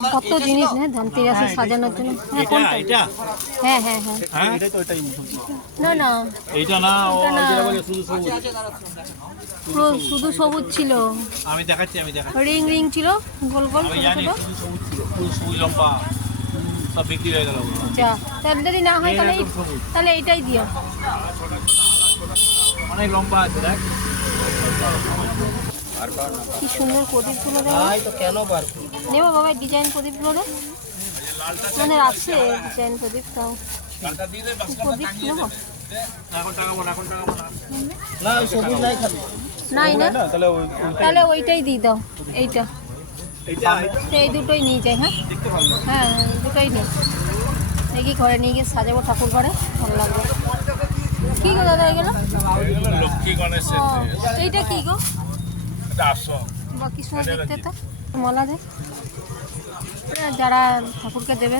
কত জিনিস না ধনতেরাসে সাজানোর জন্য। হ্যাঁ কোনটা? এটা হ্যাঁ হ্যাঁ হ্যাঁ হ্যাঁ এটাই তো এটাই না না এইটা না ও এটা না। যেটা বলে শুধু সবুজ পুরো শুধু সবুজ ছিল, আমি দেখাচ্ছি রিং রিং ছিল, গোল গোল আমি ছোট জানি ছোট। শুধু সবুজ ছিল পুরো সবুজ লম্বা সব বিক্রি হয়ে গেল ওগুলো। যা তাহলে যদি না হয় তাহলে এইরকম সবুজ। তাহলে এইটাই দিও। অনেক লম্বা আছে দেখ কি সুন্দর প্রদীপগুলো রে। তো কেন বার নেবো বাবা ডিজাইন প্রদীপগুলো রে, মানে আছে ডিজাইন প্রদীপ। তাও কালটা দিয়ে দে বাস প্রদীপ নেবো এখন টাকা বল এখন টাকা বল না ওই সবুজ নাই খালি নাই না, তাহলে ওই তাহলে ওইটাই দিয়ে দাও। এইটা এইটা তো এই দুটোই নিয়ে যাই। হ্যাঁ দেখতে ভালো হ্যাঁ এই দুটোই নিই, দেখি ঘরে নিয়ে গিয়ে সাজাবো ঠাকুর ঘরে, ভালো লাগবে। কী গো দাদা এগুলো? এগুলো লক্ষ্মী গণেশের ও এইটা কি গো? এটা আসো বা কি সুন্দর দেখতে তো, মালা দেয় যারা ঠাকুরকে দেবে